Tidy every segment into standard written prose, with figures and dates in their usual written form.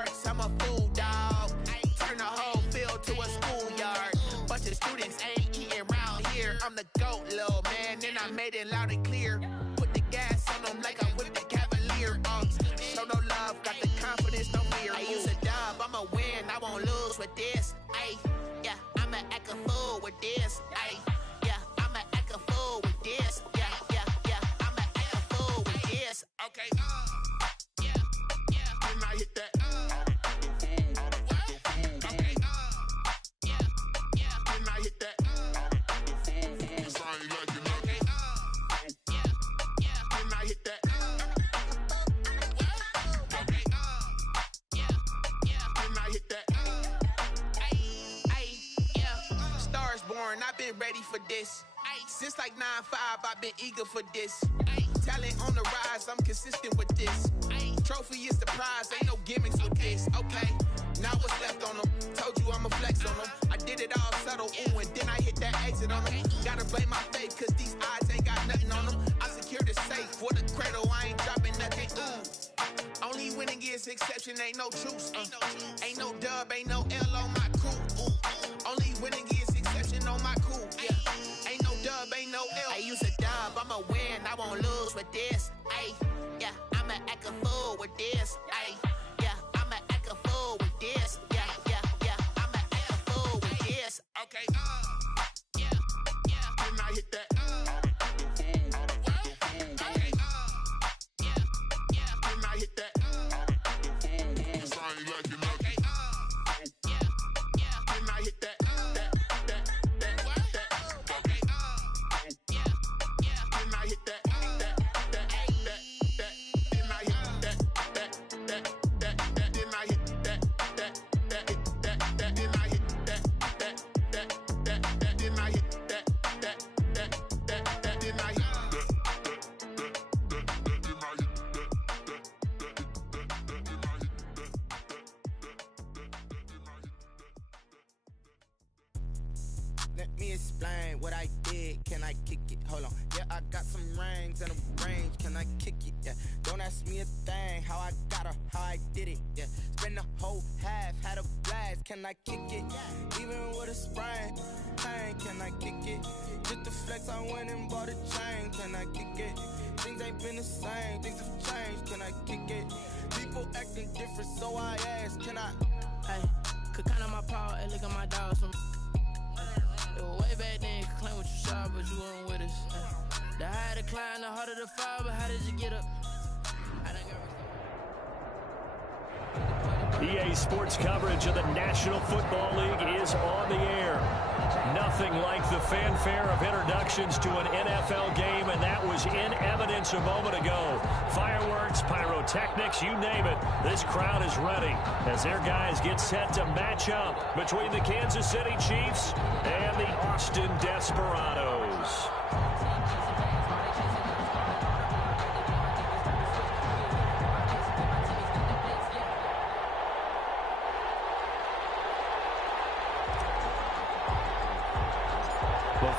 parks, I'm a fool, dog. Turn the whole field to a schoolyard. Bunch of students ain't eating round here. I'm the GOAT, little man, and I made it loud and clear. Put the gas on them like I whipped the Cavalier. Show no love, got the confidence, no fear. I use a dub, I'ma win, I won't lose with this. Ay, yeah, I'ma act a fool with this. Ay, yeah, I'ma act a fool with this. Yeah, yeah, yeah, I'ma act a fool with this. Okay, yeah, yeah. Then I hit that. Okay, yeah, yeah. Then I hit that. Cause I ain't like it. Okay, yeah, yeah. Then I hit that. Okay, yeah, yeah. Then I hit that. Ay, yeah. Stars born, I've been ready for this. Since like 9-5, I've been eager for this. Talent on the rise, I'm consistent with this. Trophy is the prize, ain't no gimmicks with this. Okay, now what's left on them? Told you I'ma flex on them. I did it all subtle, ooh, and then I hit that exit on them. Gotta blame my faith, cause these odds ain't got nothing on them. I secured the safe for the cradle, I ain't dropping nothing, ooh. Only winning is exception, ain't no truce. Ain't no dub, ain't no L on my crew. Ooh. Only winning is exception on my crew. Yeah. Ain't no dub, ain't no L. I use a dub, I'ma win, I won't lose with this. Ay, yeah, I'ma act a fool with this. Ay, yeah, I'ma act a fool with this. Yeah, yeah, yeah, I'ma act a fool with this. Okay, yeah, yeah. Then I hit that. Okay, yeah, yeah. Then I hit that. Cause I ain't like it. Okay, yeah, yeah. Then I hit that. Okay, yeah, yeah. Then I hit that. Let me explain what I did. Can I kick it? Hold on. Yeah, I got some rings and a range. Can I kick it? Yeah. Don't ask me a thing. How I got her, how I did it. Yeah. Spend the whole half, had a blast. Can I kick it? Even with a sprain. Pain, can I kick it? Just to flex, I went and bought a chain. Can I kick it? Things ain't been the same. Things have changed. Can I kick it? People acting different, so I ask. Can I? Hey, could count on my power and look at my dogs from. It was way back then, could claim what you saw, but you weren't with us. The higher the climb, the harder the fall, but how did you get up? I done got EA Sports coverage of the National Football League is on the air. Nothing like the fanfare of introductions to an NFL game, and that was in evidence a moment ago. Fireworks, pyrotechnics, you name it. This crowd is ready as their guys get set to match up between the Kansas City Chiefs and the Austin Desperados.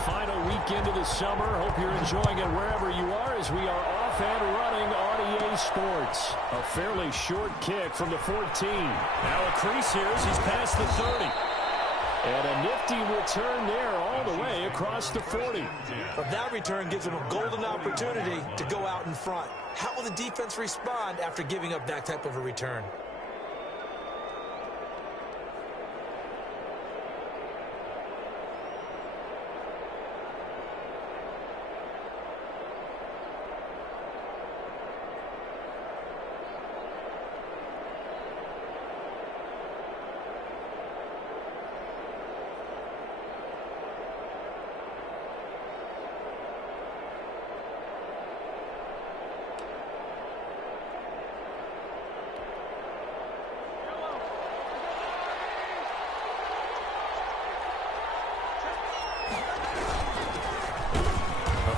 Final weekend of the summer. Hope you're enjoying it wherever you are as we are off and running on EA Sports. A fairly short kick from the 14. Now a crease here as he's past the 30. And a nifty return there all the way across the 40. But that return gives him a golden opportunity to go out in front. How will the defense respond after giving up that type of a return?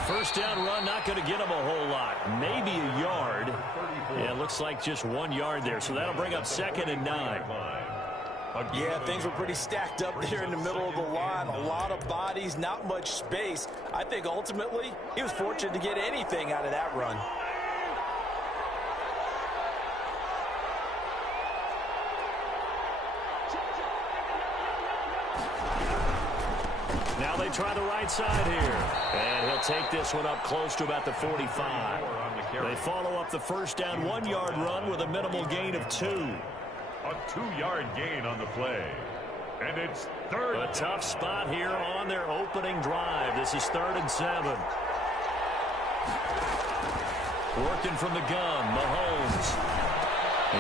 First down run, not going to get him a whole lot. Maybe a yard. Yeah, it looks like just 1 yard there. So that'll bring up 2nd and 9. Yeah, things were pretty stacked up there in the middle of the line. A lot of bodies, not much space. I think ultimately he was fortunate to get anything out of that run. Now they try the right side here. And he'll take this one up close to about the 45. They follow up the first down 1-yard run with a minimal gain of 2. A 2-yard gain on the play. And it's third. A tough spot here on their opening drive. This is 3rd and 7. Working from the gun, Mahomes.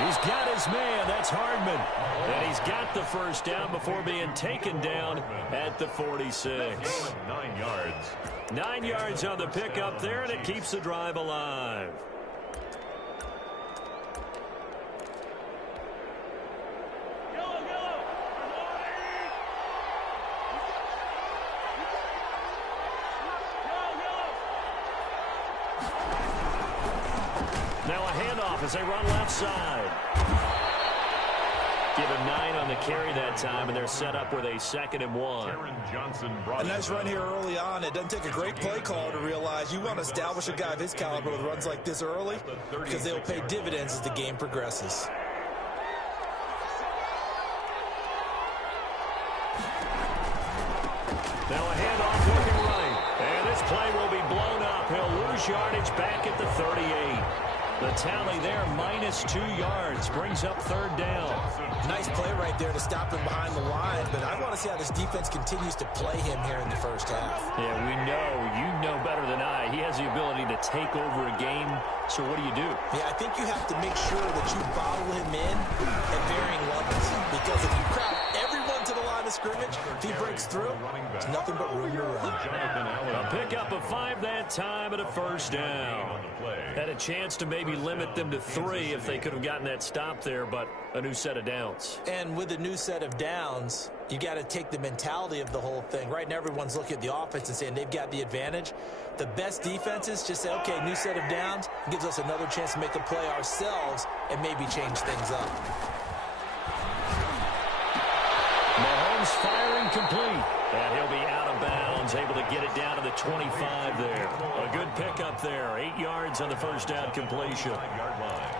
He's got his man. That's Hardman. And he's got the first down before being taken down at the 46. 9 yards. 9 yards on the pickup there, and it keeps the drive alive. Now a handoff as they run left side. Give him 9 on the carry that time, and they're set up with a 2nd and 1. A nice run here early on. It doesn't take a great play call to realize you want to establish a guy of his caliber with runs like this early because they'll pay dividends as the game progresses. Now a handoff looking right. And this play will be blown up. He'll lose yardage back at the 38. The tally there, -2 yards, brings up 3rd down. Nice play right there to stop him behind the line, but I want to see how this defense continues to play him here in the first half. Yeah, we know. You know better than I. He has the ability to take over a game, so what do you do? Yeah, I think you have to make sure that you bottle him in at varying levels, because if you crowd everyone to the line of scrimmage, if he breaks through, there's nothing but room to run. A pickup of 5 that time and a first down. Had a chance to maybe limit them to 3 if they could have gotten that stop there, but a new set of downs. And with a new set of downs, you got to take the mentality of the whole thing. Right now, everyone's looking at the offense and saying they've got the advantage. The best defenses just say, okay, new set of downs, gives us another chance to make a play ourselves and maybe change things up. Mahomes firing complete. And he'll be out of bounds, able to get it down to the 25 there. A good pickup there. 8 yards on the first down completion.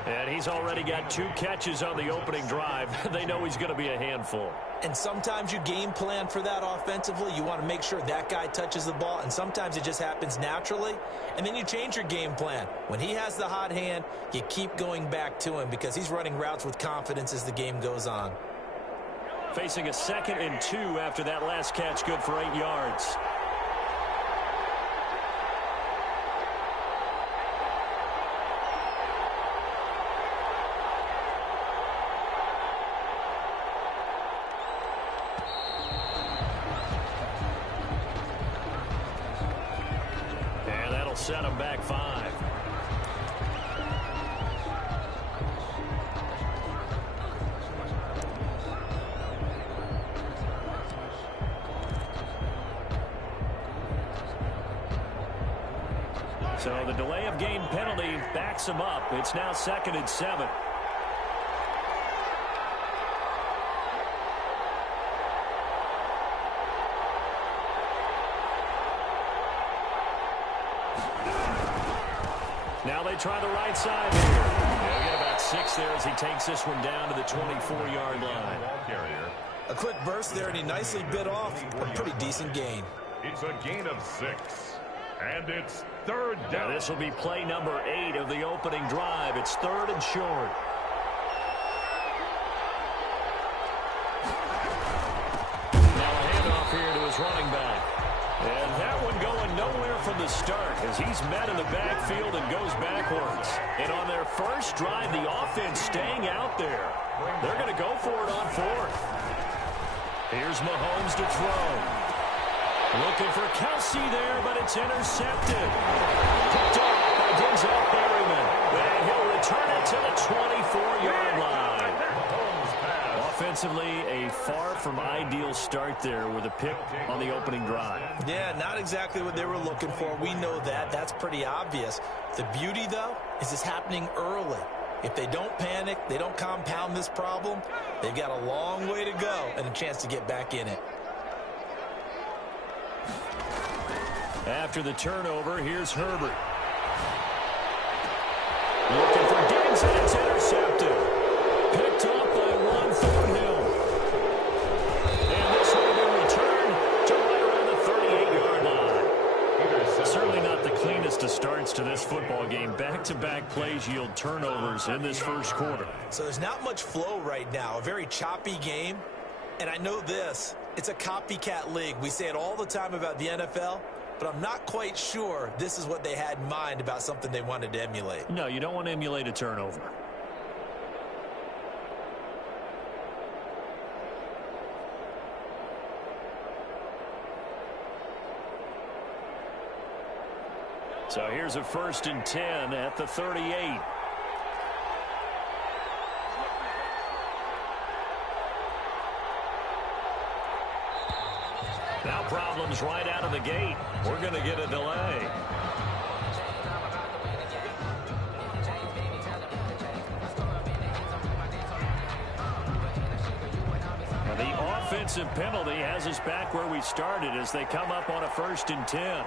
And he's already got 2 catches on the opening drive. They know he's going to be a handful. And sometimes you game plan for that offensively. You want to make sure that guy touches the ball, and sometimes it just happens naturally. And then you change your game plan. When he has the hot hand, you keep going back to him because he's running routes with confidence as the game goes on. Facing a 2nd and 2 after that last catch, good for 8 yards. And that'll set him back 5. So the delay of game penalty backs him up. It's now 2nd and 7. Now they try the right side here. They'll get about 6 there as he takes this one down to the 24-yard line. A quick burst there, and he nicely bit off a pretty decent gain. It's a gain of 6. And it's 3rd down. Now this will be play number 8 of the opening drive. It's 3rd and short. Now a handoff here to his running back. And that one going nowhere from the start as he's met in the backfield and goes backwards. And on their first drive, the offense staying out there. They're going to go for it on 4th. Here's Mahomes to throw. Looking for Kelsey there, but it's intercepted. Picked up by Denzel Perryman. And he'll return it to the 24-yard line. Offensively, a far from ideal start there with a pick on the opening drive. Yeah, not exactly what they were looking for. We know that. That's pretty obvious. The beauty, though, is it's happening early. If they don't panic, they don't compound this problem, they've got a long way to go and a chance to get back in it. After the turnover, here's Herbert. Looking for Diggs, and it's intercepted. Picked up by Ron Thornhill. And this will be returned to right around the to this football game. Back-to-back plays yield turnovers in this first quarter. So there's not much flow right now. A very choppy game. And I know this. It's a copycat league. We say it all the time about the NFL, but I'm not quite sure this is what they had in mind about something they wanted to emulate. No, you don't want to emulate a turnover. So here's a 1st and 10 at the 38. Now problems right out of the gate. We're going to get a delay. Now the offensive penalty has us back where we started as they come up on a 1st and 10.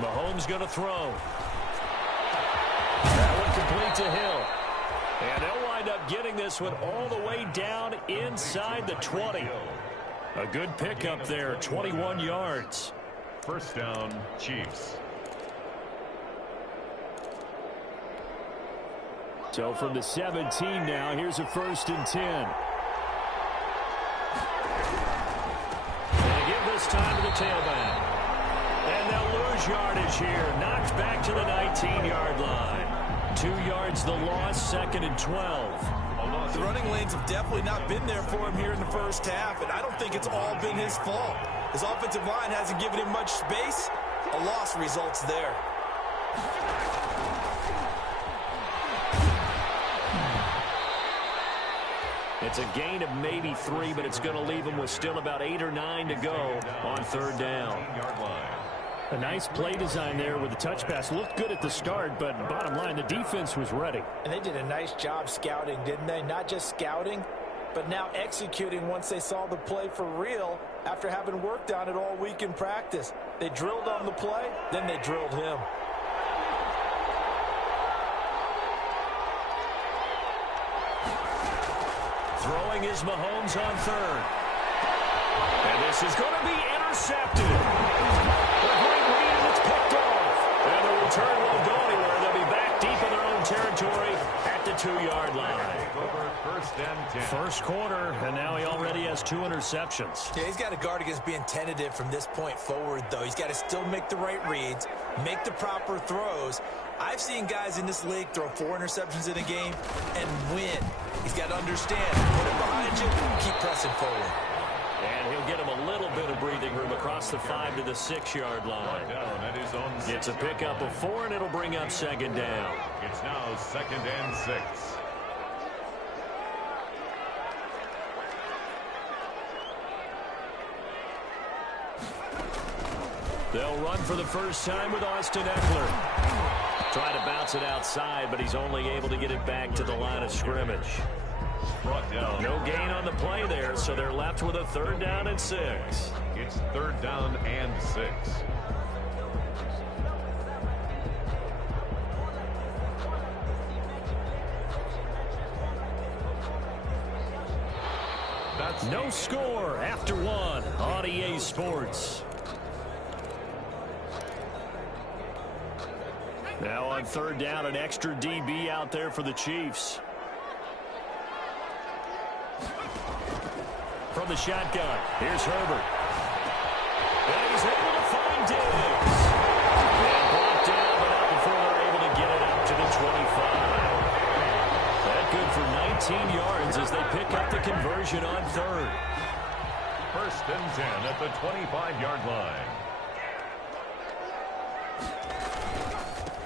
Mahomes going to throw. That one complete to Hill. And they'll wind up getting this one all the way down inside the 20. A good pickup there, 21 yards. First down, Chiefs. So from the 17 now, here's a 1st and 10. And they give this time to the tailback. And they'll lose yardage here. Knocked back to the 19-yard line. 2 yards the loss, 2nd and 12. The running lanes have definitely not been there for him here in the first half, and I don't think it's all been his fault. His offensive line hasn't given him much space. A loss results there. It's a gain of maybe 3, but it's going to leave him with still about 8 or 9 to go on 3rd down. A nice play design there with the touch pass. Looked good at the start, but bottom line, the defense was ready. And they did a nice job scouting, didn't they? Not just scouting, but now executing once they saw the play for real after having worked on it all week in practice. They drilled on the play, then they drilled him. Throwing is Mahomes on 3rd. And this is going to be intercepted. A great read, and it's picked off. And the return won't go anywhere. They'll be back deep in their own territory at the 2-yard line. First and 10. First quarter, and now he already has 2 interceptions. Yeah, he's got to guard against being tentative from this point forward, though. He's got to still make the right reads, make the proper throws. I've seen guys in this league throw 4 interceptions in a game and win. He's got to understand, put it behind you, keep pressing forward. And he'll get him a little bit of breathing room across the 5 to the 6-yard line. It's a pickup of 4, and it'll bring up 2nd down. It's now 2nd and 6. They'll run for the first time with Austin Eckler. Trying to bounce it outside, but he's only able to get it back to the line of scrimmage. Brought down. No gain on the play there, so they're left with a 3rd down and 6. It's 3rd down and 6. That's no score after 1 on EA Sports. Now on 3rd down, an extra DB out there for the Chiefs. From the shotgun, here's Herbert. And he's able to find Diggs. And blocked down, but not before they're able to get it out to the 25. That good for 19 yards as they pick up the conversion on 3rd. 1st and 10 at the 25-yard line.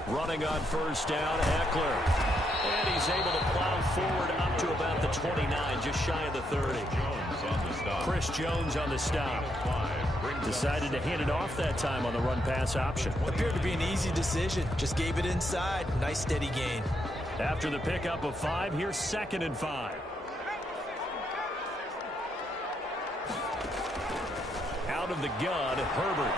Running on 1st down, Eckler. And he's able to plow forward up to about the 29, just shy of the 30. Chris Jones on the stop. Decided to hand it off that time on the run-pass option. Appeared to be an easy decision. Just gave it inside. Nice steady gain. After the pickup of 5, here's 2nd and 5. Out of the gun, Herbert.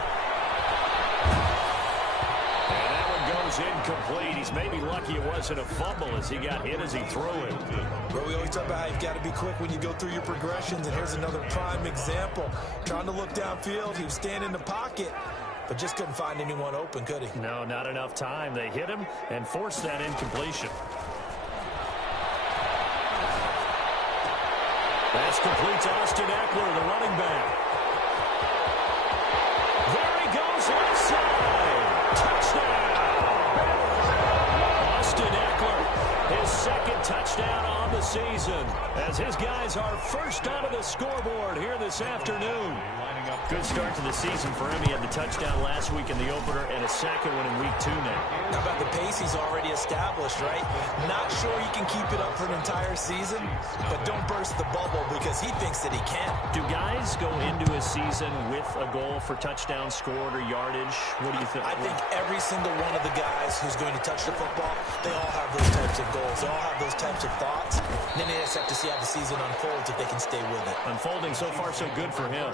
And that one goes incomplete. He's maybe lucky it wasn't a fumble as he got hit as he threw it. Well, we always talk about how you've got to be quick when you go through your progressions, and here's another prime example. Trying to look downfield, he was standing in the pocket, but just couldn't find anyone open, could he? No, not enough time. They hit him and forced that incompletion. That's complete to Austin Eckler, the running back. There he goes, left side. Touchdown. Austin Eckler, his second touchdown on the season, as his guys are first onto the scoreboard here this afternoon. Good start to the season for him. He had the touchdown last week in the opener and a second one in week 2 now. How about the pace he's already established, right? Not sure he can keep it up for an entire season, but don't burst the bubble because he thinks that he can. Do guys go into a season with a goal for touchdown scored or yardage? What do you think? I think every single one of the guys who's going to touch the football, they all have those types of goals. They all have those types of thoughts. And then they just have to see how the season unfolds if they can stay with it. Unfolding so far so good for him.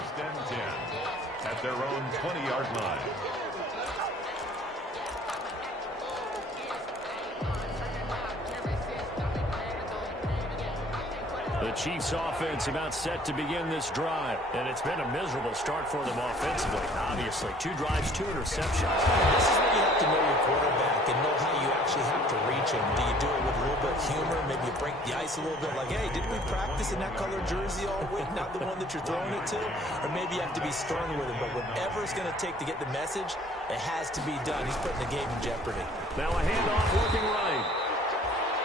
At their own 20-yard line. The Chiefs offense about set to begin this drive, and it's been a miserable start for them offensively. Obviously, 2 drives, 2 interceptions. This is where you have to know your quarterback and know how you actually have to reach him. Do you do it with a little bit of humor? Maybe you break the ice a little bit like, hey, didn't we practice in that color jersey all week, not the one that you're throwing it to? Or maybe you have to be stern with him. But whatever it's going to take to get the message, it has to be done. He's putting the game in jeopardy. Now a handoff working right.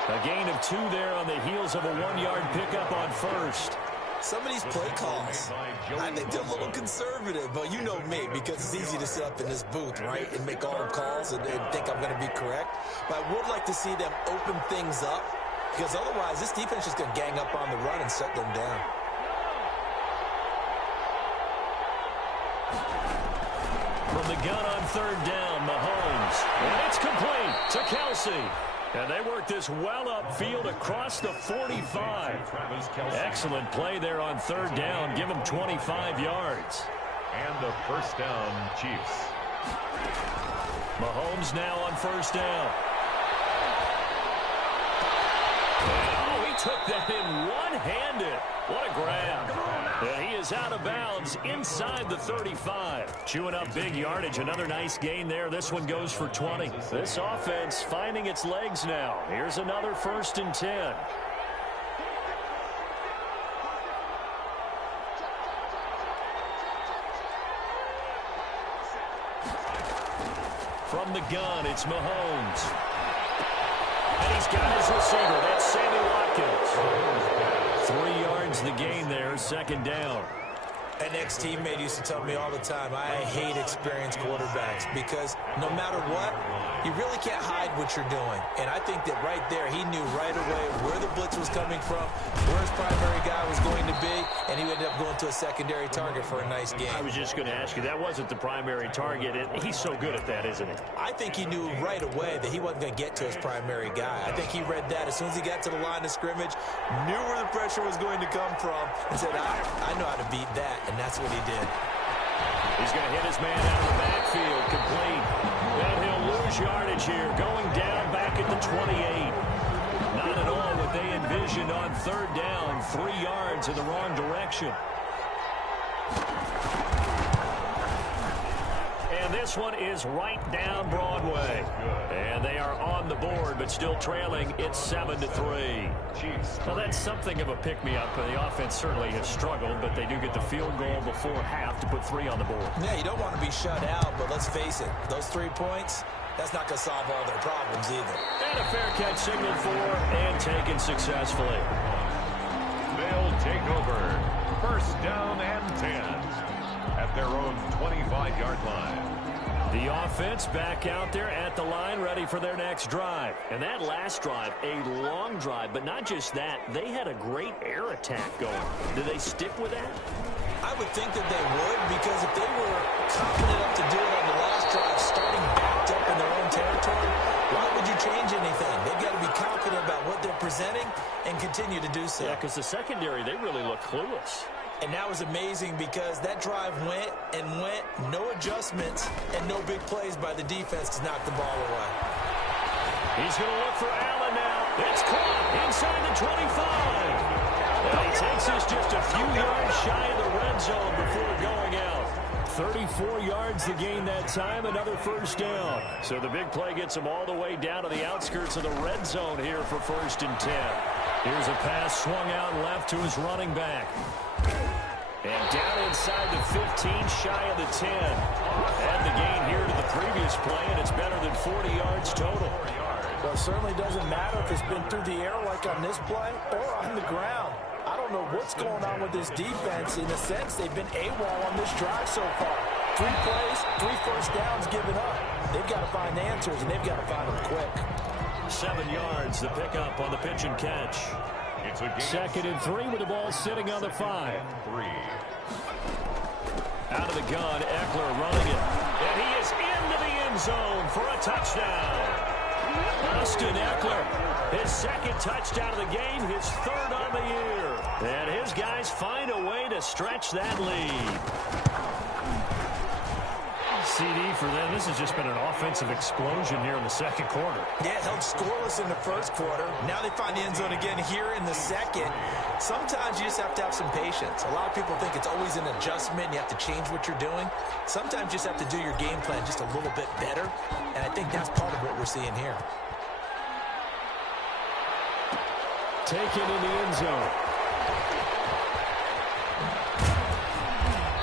A gain of 2 there on the heels of a 1-yard pickup on first. Some of these play calls, I think they're a little conservative, but you know me, because it's easy to sit up in this booth, right, and make all calls and think I'm going to be correct. But I would like to see them open things up, because otherwise this defense is going to gang up on the run and shut them down. From the gun on 3rd down, Mahomes. And it's complete to Kelsey. And they work this well upfield across the 45. Excellent play there on 3rd down. Give them 25 yards. And the first down, Chiefs. Mahomes now on 1st down. And, he took that in one-handed. What a grab. And he is out of bounds inside the 35. Chewing up big yardage. Another nice gain there. This one goes for 20. This offense finding its legs now. Here's another 1st and 10. From the gun, it's Mahomes. And he's got his receiver. That's Sammy Watkins. 3 yards the gain there, 2nd down. An ex-teammate used to tell me all the time, I hate experienced quarterbacks because no matter what, you really can't hide what you're doing. And I think that right there, he knew right away where the blitz was coming from, where his primary guy was going to be, and he ended up going to a secondary target for a nice game. I was just going to ask you, that wasn't the primary target. He's so good at that, isn't he? I think he knew right away that he wasn't going to get to his primary guy. I think he read that as soon as he got to the line of scrimmage, knew where the pressure was going to come from, and said, I know how to beat that. And that's what he did. He's going to hit his man out of the backfield, complete. And he'll lose yardage here, going down back at the 28. Not at all what they envisioned on 3rd down, 3 yards in the wrong direction. And this one is right down Broadway. And they are on the board, but still trailing. It's 7-3. Well, that's something of a pick-me-up. The offense certainly has struggled, but they do get the field goal before half to put 3 on the board. Yeah, you don't want to be shut out, but let's face it, those 3 points, that's not going to solve all their problems either. And a fair catch signaled for and taken successfully. They'll take over. 1st down and 10 at their own 25-yard line. The offense back out there at the line, ready for their next drive. And that last drive, a long drive, but not just that. They had a great air attack going. Do they stick with that? I would think that they would, because if they were confident enough to do it on the last drive, starting backed up in their own territory, why would you change anything? They've got to be confident about what they're presenting and continue to do so. Yeah, because the secondary, they really look clueless. And that was amazing because that drive went and went, no adjustments, and no big plays by the defense to knock the ball away. He's going to look for Allen now. It's caught inside the 25. Now he takes us just a few yards shy of the red zone before going out. 34 yards to gain that time, another first down. So the big play gets him all the way down to the outskirts of the red zone here for 1st and 10. Here's a pass swung out left to his running back. And down inside the 15, shy of the 10. Add the gain here to the previous play, and it's better than 40 yards total. Well, it certainly doesn't matter if it's been through the air like on this play or on the ground. I don't know what's going on with this defense. In a sense, they've been AWOL on this drive so far. 3 plays, 3 first downs given up. They've got to find answers, and they've got to find them quick. 7 yards, the pickup on the pitch and catch. It's a 2nd and 3 with the ball sitting on the 5. Out of the gun, Eckler running it. And he is into the end zone for a touchdown. Austin Eckler, his 2nd touchdown of the game, his 3rd on the year. And his guys find a way to stretch that lead. CD for them, this has just been an offensive explosion here in the 2nd quarter. Yeah, held scoreless in the 1st quarter. Now they find the end zone again here in the 2nd. Sometimes you just have to have some patience. A lot of people think it's always an adjustment. You have to change what you're doing. Sometimes you just have to do your game plan just a little bit better. And I think that's part of what we're seeing here. Taken in the end zone.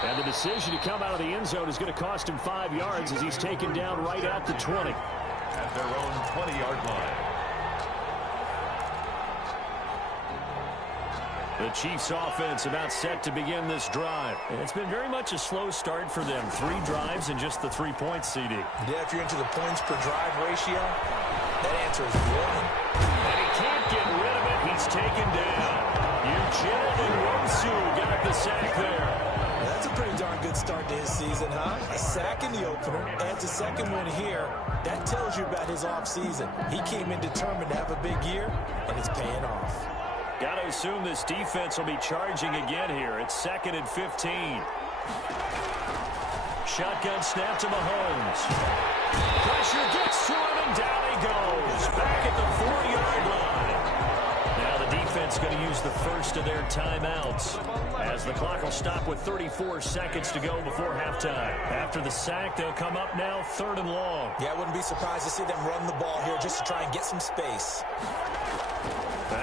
And the decision to come out of the end zone is going to cost him 5 yards as he's taken down right at the 20. At their own 20-yard line. The Chiefs offense about set to begin this drive. And it's been very much a slow start for them. 3 drives and just the 3 points, CD. Yeah, if you're into the points per drive ratio, that answer is 1. And he can't get rid of it. He's taken down. Eugene Nwosu got the sack there. That's a pretty darn good start to his season, huh? A sack in the opener, adds a 2nd win here. That tells you about his offseason. He came in determined to have a big year, and it's paying off. Got to assume this defense will be charging again here. It's 2nd and 15. Shotgun snap to Mahomes. Pressure gets to him, and down he goes. Back at the 4-yard line. Now the defense going to use the first of their timeouts as the clock will stop with 34 seconds to go before halftime. After the sack, they'll come up now 3rd and long. Yeah, I wouldn't be surprised to see them run the ball here just to try and get some space.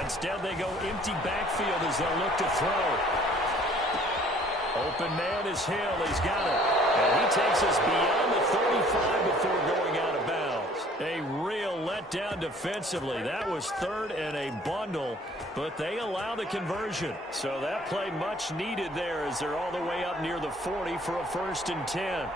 Instead, they go empty backfield as they'll look to throw. Open man is Hill. He's got it. And he takes us beyond the 35 before going out of bounds. A real letdown defensively. That was 3rd and a bundle, but they allow the conversion. So that play much needed there as they're all the way up near the 40 for a 1st and 10.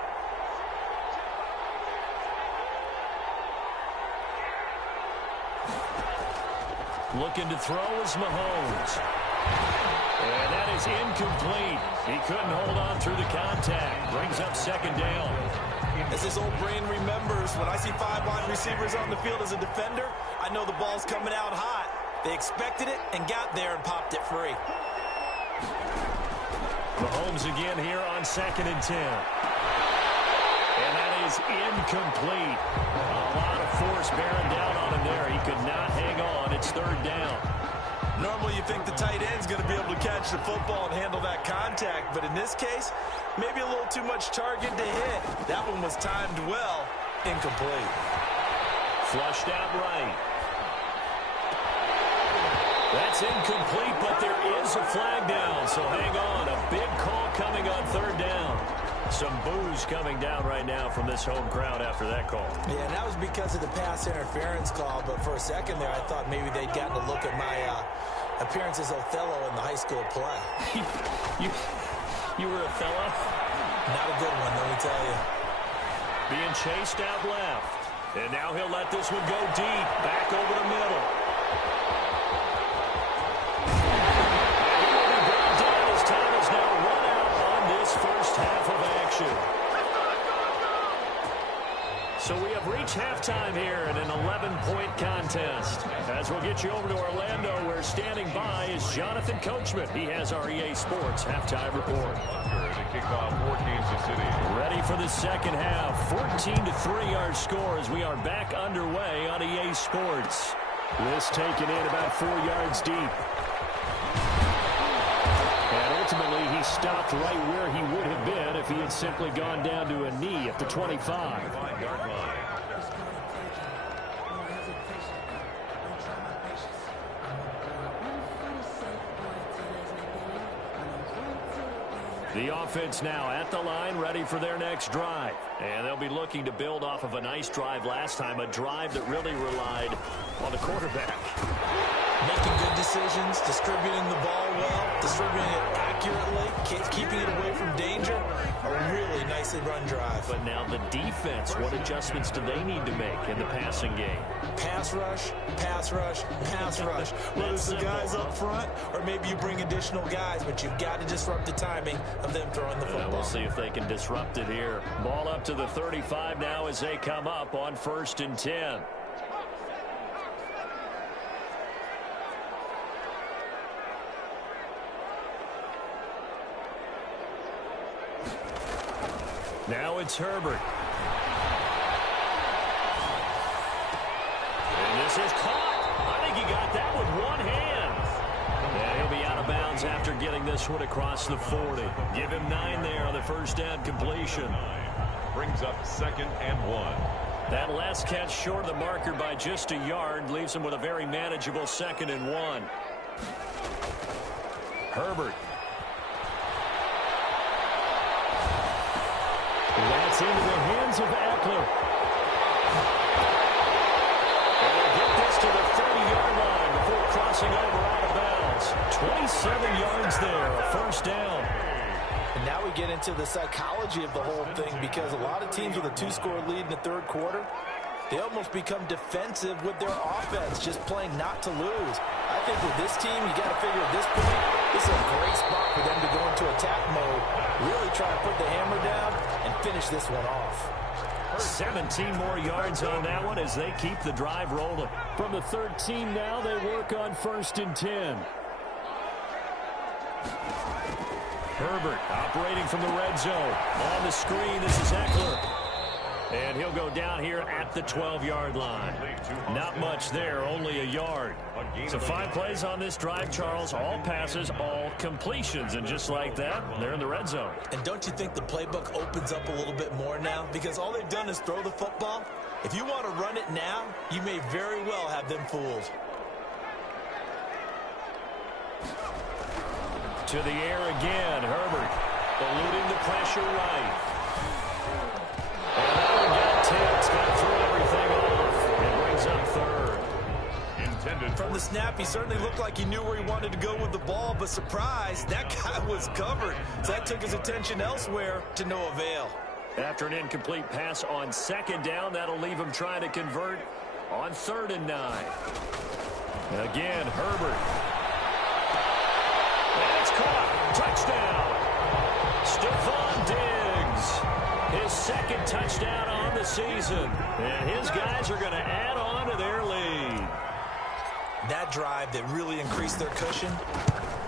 Looking to throw is Mahomes. And that is incomplete. He couldn't hold on through the contact. Brings up 2nd down. As his old brain remembers, when I see 5 wide receivers on the field as a defender, I know the ball's coming out hot. They expected it and got there and popped it free. Mahomes again here on 2nd and 10. And that is incomplete. A lot of force bearing down on him there. He could not hang on. It's 3rd down. Normally you think the tight end's going to be able to catch the football and handle that contact, but in this case, maybe a little too much target to hit. That one was timed well. Incomplete. Flushed out right. That's incomplete, but there is a flag down, so hang on. A big call coming on 3rd down. Some boos coming down right now from this home crowd after that call. Yeah, and that was because of the pass interference call, but for a second there, I thought maybe they'd gotten a look at my appearance as Othello in the high school play. You were Othello? Not a good one, let me tell you. Being chased out left. And now he'll let this one go deep. Back over the middle. He will be brought down as time is now run out on this first half of action. So we have reached halftime here in an 11-point contest. As we'll get you over to Orlando, where standing by is Jonathan Coachman. He has our EA Sports halftime report. To kick off for Kansas City. Ready for the second half. 14-3 our score as we are back underway on EA Sports. This taken in about 4 yards deep. And ultimately, he stopped right where he would have been if he had simply gone down to a knee at the 25. 5-yard line. The offense now at the line, ready for their next drive. And they'll be looking to build off of a nice drive last time, a drive that really relied on the quarterback. Making good decisions, distributing the ball well, distributing it accurately, keeping it away from danger. A really nicely run drive. But now the defense, what adjustments do they need to make in the passing game? Pass rush, pass rush, pass rush. Whether it's the guys up front or maybe you bring additional guys, but you've got to disrupt the timing of them throwing the football. We'll see if they can disrupt it here. Ball up to the 35 now as they come up on 1st and 10. Now it's Herbert. And this is caught. I think he got that with one hand. And he'll be out of bounds after getting this one across the 40. Give him 9 there on the first down completion. Brings up 2nd and 1. That last catch short of the marker by just a yard leaves him with a very manageable 2nd and 1. Herbert. That's into the hands of Eckler. And they'll get this to the 30-yard line before crossing over out of bounds. 27 yards there, a first down. And now we get into the psychology of the whole thing, because a lot of teams with a 2-score lead in the third quarter, they almost become defensive with their offense, just playing not to lose. I think with this team, you got to figure at this point, this is a great spot for them to go into attack mode, really try to put the hammer down and finish this one off. 17 more yards on that one as they keep the drive rolling. From the 13 now, they work on 1st and 10. Herbert operating from the red zone. On the screen, this is Eckler. And he'll go down here at the 12-yard line. Not much there, only a yard. So 5 plays on this drive, Charles. All passes, all completions. And just like that, they're in the red zone. And don't you think the playbook opens up a little bit more now? Because all they've done is throw the football. If you want to run it now, you may very well have them fooled. To the air again, Herbert. Eluding the pressure right. And that one got tipped. Got to throw everything off. It brings up 3rd. Intended From the snap, he certainly looked like he knew where he wanted to go with the ball, but surprise, that guy was covered. So that took his attention elsewhere to no avail. After an incomplete pass on 2nd down, that'll leave him trying to convert on 3rd and 9. Again, Herbert. And it's caught. Touchdown. Stephon Diggs. His 2nd touchdown on the season. And his guys are going to add on to their lead. That drive that really increased their cushion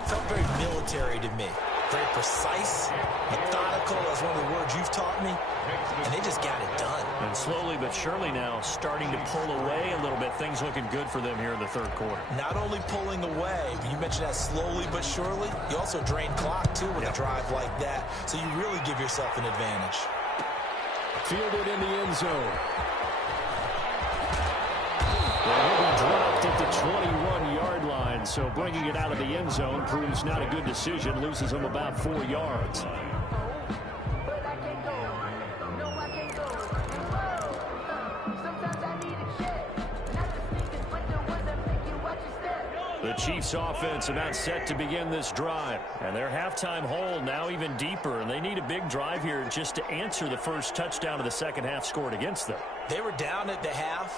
felt very military to me. Very precise, methodical, that's one of the words you've taught me. And they just got it done. And slowly but surely now starting to pull away a little bit. Things looking good for them here in the 3rd quarter. Not only pulling away, but you mentioned that slowly but surely. You also drain clock, too, with a drive like that. So you really give yourself an advantage. Fielded in the end zone. Well, he'll be dropped at the 21-yard line, so bringing it out of the end zone proves not a good decision. Loses him about 4 yards. The Chiefs offense about set to begin this drive. And their halftime hole now even deeper. And they need a big drive here just to answer the first touchdown of the second half scored against them. They were down at the half.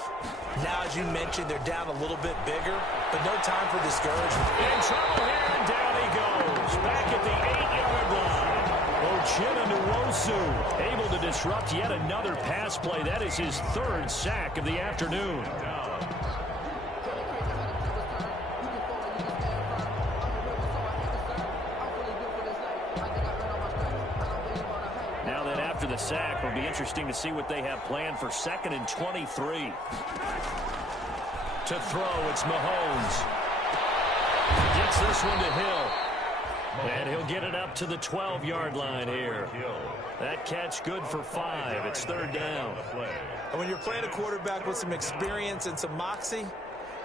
Now, as you mentioned, they're down a little bit bigger. But no time for discouragement. In trouble here, and down he goes. Back at the 8-yard line. Well, Uchenna Nwosu able to disrupt yet another pass play. That is his third sack of the afternoon. Now that after the sack, it'll be interesting to see what they have planned for 2nd and 23. To throw, it's Mahomes. Gets this one to Hill. And he'll get it up to the 12-yard line here. That catch good for 5. It's 3rd down. And when you're playing a quarterback with some experience and some moxie,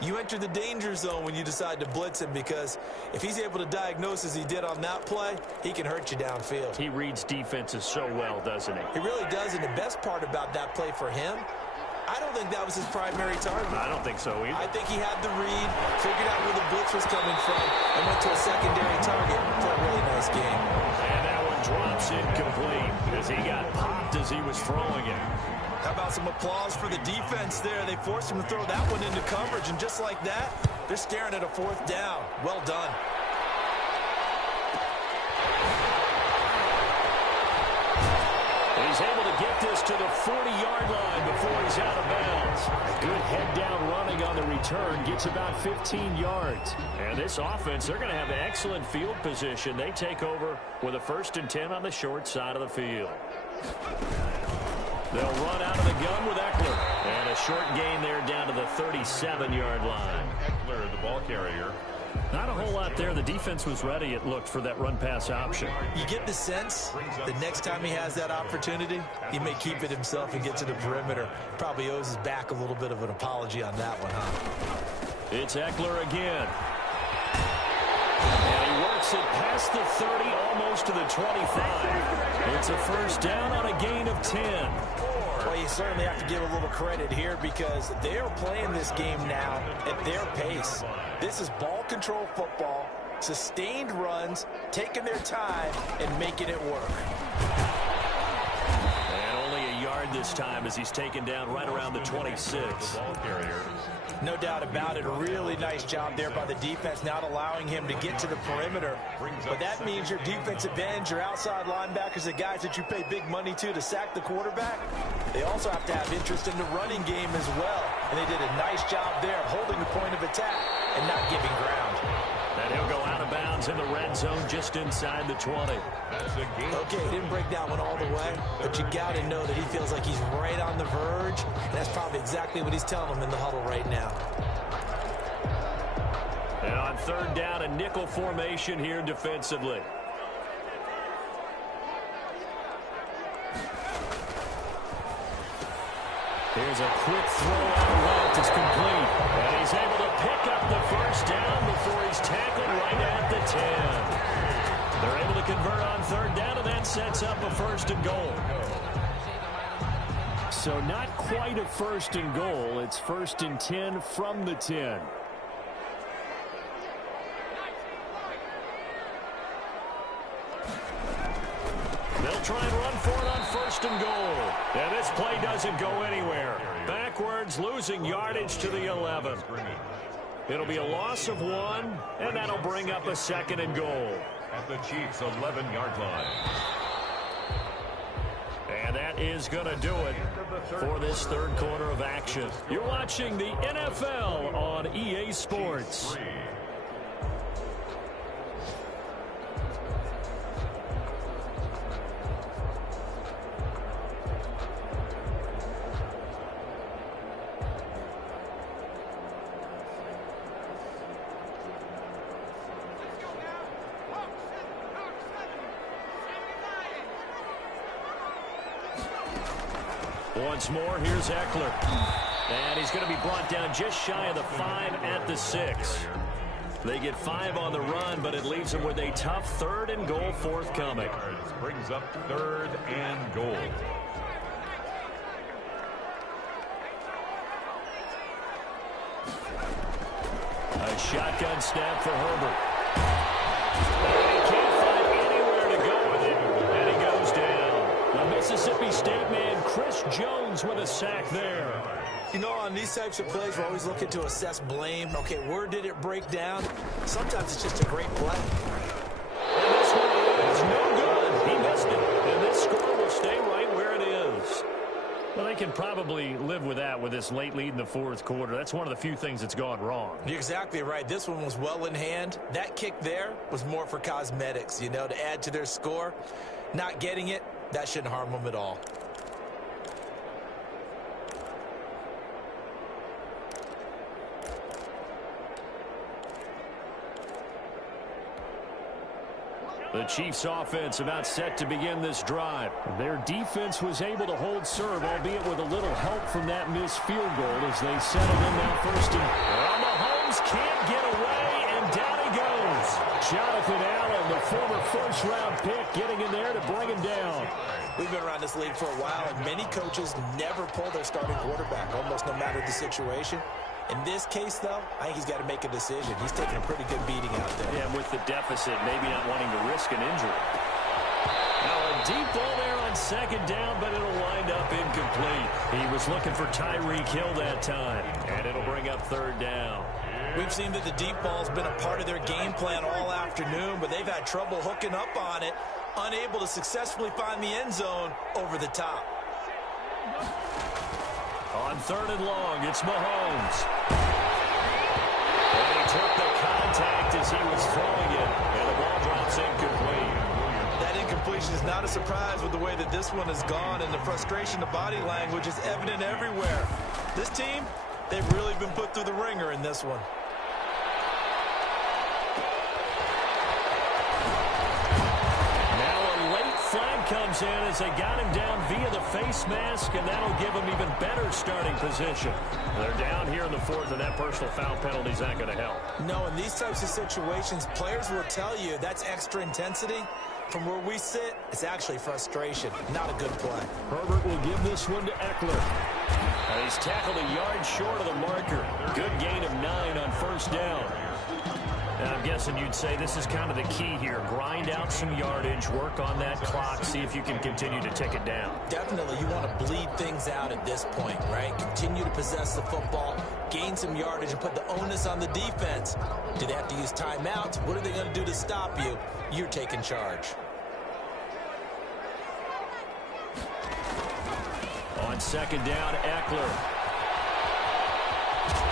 you enter the danger zone when you decide to blitz him, because if he's able to diagnose as he did on that play, he can hurt you downfield. He reads defenses so well, doesn't he? He really does, and the best part about that play for him, I don't think that was his primary target. I don't think so either. I think he had the read, figured out where the blitz was coming from, and went to a secondary target for a really nice game. And that one drops incomplete as he got popped as he was throwing it. How about some applause for the defense there? They forced him to throw that one into coverage, and just like that, they're staring at a 4th down. Well done. He's able to get this to the 40-yard line before he's out of bounds. Good head-down running on the return. Gets about 15 yards. And this offense, they're going to have excellent field position. They take over with a 1st and 10 on the short side of the field. They'll run out of the gun with Eckler. And a short gain there down to the 37-yard line. Eckler, the ball carrier. Not a whole lot there. The defense was ready, it looked, for that run-pass option. You get the sense that next time he has that opportunity, he may keep it himself and get to the perimeter. Probably owes his back a little bit of an apology on that one, huh? It's Eckler again. And he works it past the 30, almost to the 25. It's a 1st down on a gain of 10. Well, you certainly have to give a little credit here, because they are playing this game now at their pace. This is ball control football, sustained runs, taking their time, and making it work. And only a yard this time as he's taken down right around the 26. Ball carrier. No doubt about it. A really nice job there by the defense, not allowing him to get to the perimeter. But that means your defensive ends, your outside linebackers, the guys that you pay big money to sack the quarterback, they also have to have interest in the running game as well. And they did a nice job there of holding the point of attack and not giving ground. And he'll go out of bounds in the red zone just inside the 20. That's a game. Okay, he didn't break that one all the way, but you got to know that he feels like he's right on the verge. And that's probably exactly what he's telling them in the huddle right now. And on 3rd down, a nickel formation here defensively. Here's a quick throw out left. It's complete. And he's able to pick up the 1st down before he's tackled right at the 10. They're able to convert on 3rd down, and that sets up a 1st and goal. So not quite a 1st and goal. It's 1st and 10 from the 10. They'll try and run for it on 1st and goal. And this play doesn't go anywhere. Backwards, losing yardage to the 11. It'll be a loss of 1, and that'll bring up a 2nd and goal. At the Chiefs' 11-yard line. And that is going to do it for this 3rd quarter of action. You're watching the NFL on EA Sports. Once more, here's Eckler. And he's going to be brought down just shy of the 5 at the 6. They get 5 on the run, but it leaves them with a tough 3rd and goal forthcoming. Brings up 3rd and goal. A shotgun snap for Herbert. And he can't find anywhere to go with it, and he goes down. The Mississippi State man, Chris Jones, with a sack there. You know, on these types of plays, we're always looking to assess blame. Okay, where did it break down? Sometimes it's just a great play. And this one is no good. He missed it. can probably live with that with this late lead in the fourth quarter. That's one of the few things that's gone wrong. You're exactly right. This one was well in hand. That kick there was more for cosmetics, you know, to add to their score. Not getting it, that shouldn't harm them at all. The Chiefs offense about set to begin this drive. Their defense was able to hold serve, albeit with a little help from that missed field goal as they settle in now first and... Well, Mahomes can't get away, and down he goes. Jonathan Allen, the former first-round pick, getting in there to bring him down. We've been around this league for a while, and many coaches never pull their starting quarterback, almost no matter the situation. In this case, though, I think he's got to make a decision. He's taking a pretty good beating out there. Yeah, with the deficit, maybe not wanting to risk an injury. Now a deep ball there on second down, but it'll wind up incomplete. He was looking for Tyreek Hill that time, and it'll bring up third down. We've seen that the deep ball's been a part of their game plan all afternoon, but they've had trouble hooking up on it, unable to successfully find the end zone over the top. On third and long, it's Mahomes. And he took the contact as he was throwing it, and the ball drops incomplete. That incompletion is not a surprise with the way that this one has gone, and the frustration, the body language is evident everywhere. This team, they've really been put through the ringer in this one. Comes in as they got him down via the face mask, and that'll give him even better starting position. They're down here in the fourth, and that personal foul penalty is not going to help. No, in these types of situations, players will tell you that's extra intensity. From where we sit, it's actually frustration, not a good play. Herbert will give this one to Eckler. And he's tackled a yard short of the marker. Good gain of 9 on first down. And I'm guessing you'd say this is kind of the key here. Grind out some yardage, work on that clock, see if you can continue to tick it down. Definitely, you want to bleed things out at this point, right? Continue to possess the football, gain some yardage, and put the onus on the defense. Do they have to use timeouts? What are they going to do to stop you? You're taking charge. On second down, Eckler.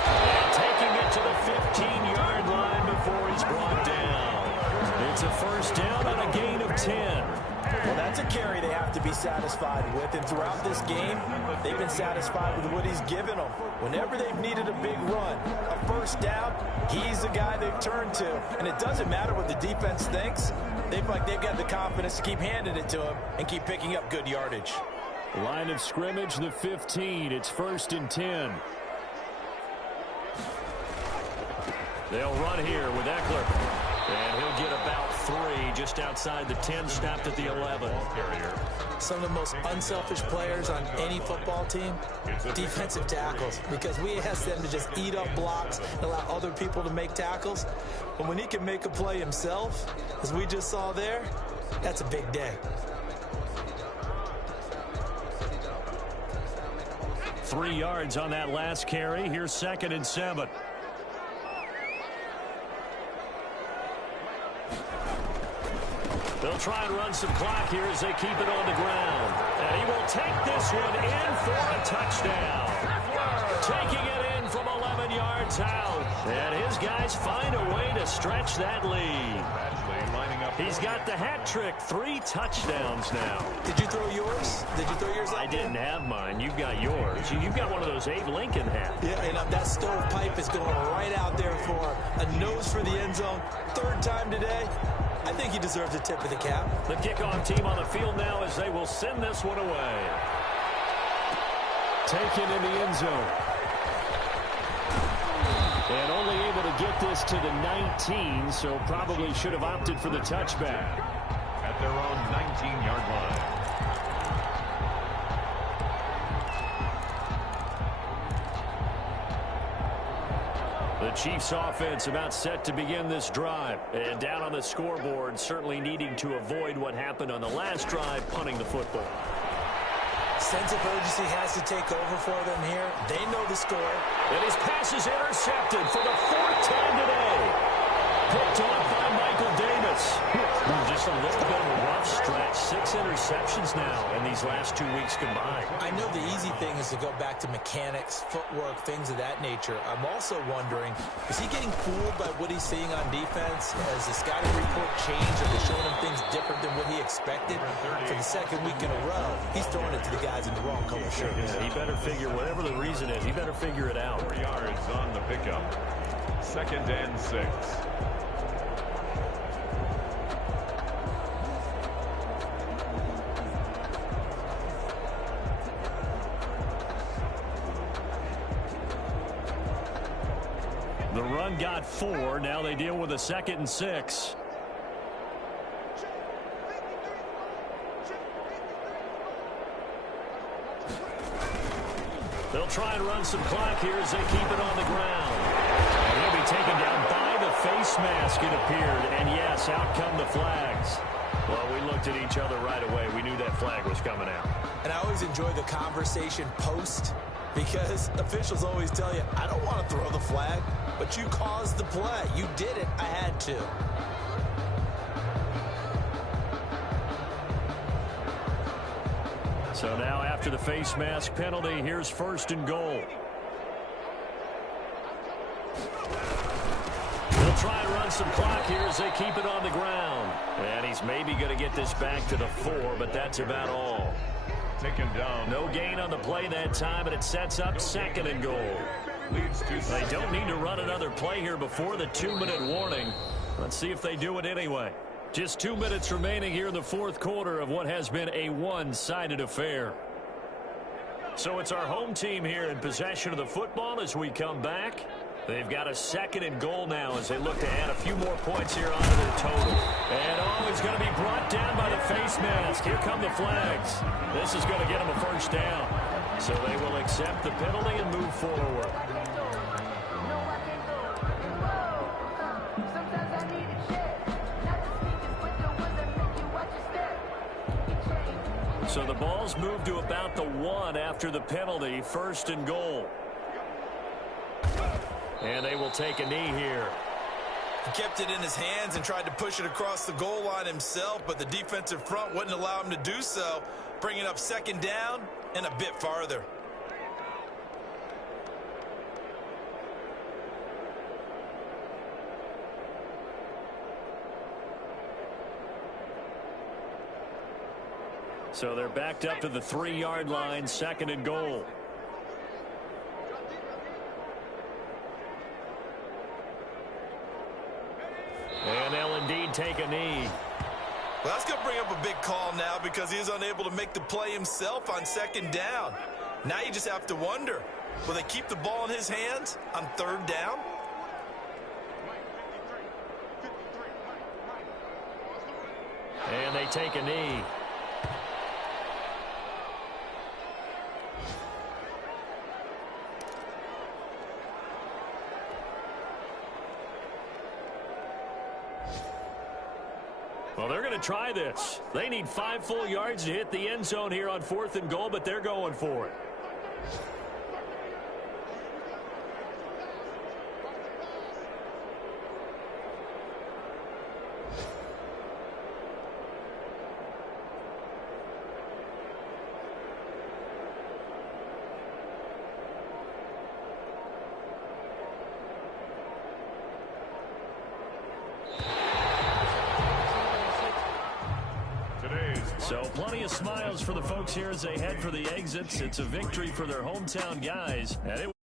And taking it to the 15-yard line before he's brought down. It's a first down on a gain of 10. Well, that's a carry they have to be satisfied with. And throughout this game, they've been satisfied with what he's given them. Whenever they've needed a big run, a first down, he's the guy they've turned to. And it doesn't matter what the defense thinks. They've got the confidence to keep handing it to him and keep picking up good yardage. Line of scrimmage, the 15. It's first and 10. They'll run here with Eckler. And he'll get about 3 just outside the 10, stopped at the 11. Some of the most unselfish players on any football team, defensive tackles, because we ask them to just eat up blocks and allow other people to make tackles. But when he can make a play himself, as we just saw there, that's a big day. 3 yards on that last carry. Here's second and 7. They'll try and run some clock here as they keep it on the ground. And he will take this one in for a touchdown. Taking it in from 11 yards out. And his guys find a way to stretch that lead. He's got the hat trick. 3 touchdowns now. Did you throw yours? Did you throw yours out? I didn't have mine. You've got yours. You've got one of those Abe Lincoln hats. Yeah, and that stovepipe is going right out there for a nose for the end zone. 3rd time today. I think he deserves a tip of the cap. The kickoff team on the field now as they will send this one away. Taken in the end zone. And only able to get this to the 19, so probably should have opted for the touchback. At their own 19-yard line. The Chiefs offense about set to begin this drive. And down on the scoreboard, certainly needing to avoid what happened on the last drive, punting the football. Sense of urgency has to take over for them here. They know the score. And his pass is intercepted for the 4th time today. Picked off by Michael Davis. Just a little bit of a rough stretch. 6 interceptions now in these last 2 weeks combined. I know the easy thing is to go back to mechanics, footwork, things of that nature. I'm also wondering, is he getting fooled by what he's seeing on defense? Has the scouting report changed? Are they showing him things different than what he expected? For the second week in a row, he's throwing it to the guys in the wrong color shirts. Yeah, he better figure, whatever the reason is, he better figure it out. 4 yards on the pickup. 2nd and 6. The run got 4. Now they deal with a 2nd and 6. They'll try and run some clock here as they keep it on the ground. And he'll be taken down by the face mask, it appeared. And yes, out come the flags. Well, we looked at each other right away. We knew that flag was coming out. And I always enjoy the conversation post, because officials always tell you, I don't want to throw the flag, but you caused the play. You did it. I had to. So now after the face mask penalty, here's 1st and goal. They'll try and run some clock here as they keep it on the ground. And he's maybe going to get this back to the 4, but that's about all. Taken down. No gain on the play that time, and it sets up 2nd and goal. They don't need to run another play here before the 2-minute warning. Let's see if they do it anyway. Just 2 minutes remaining here in the 4th quarter of what has been a one-sided affair. So it's our home team here in possession of the football as we come back. They've got a 2nd and goal now as they look to add a few more points here onto their total. And he's going to be brought down by the face mask. Here come the flags. This is going to get them a 1st down. So they will accept the penalty and move forward. So the ball's moved to about the 1 after the penalty. 1st and goal. And they will take a knee here. He kept it in his hands and tried to push it across the goal line himself, but the defensive front wouldn't allow him to do so, bringing up 2nd down and a bit farther. So they're backed up to the 3-yard line, 2nd and goal. And they'll indeed take a knee. Well, that's going to bring up a big call now because he is unable to make the play himself on 2nd down. Now you just have to wonder, will they keep the ball in his hands on 3rd down? And they take a knee. Well, they're going to try this. They need 5 full yards to hit the end zone here on 4th and goal, but they're going for it. So plenty of smiles for the folks here as they head for the exits. It's a victory for their hometown guys. And it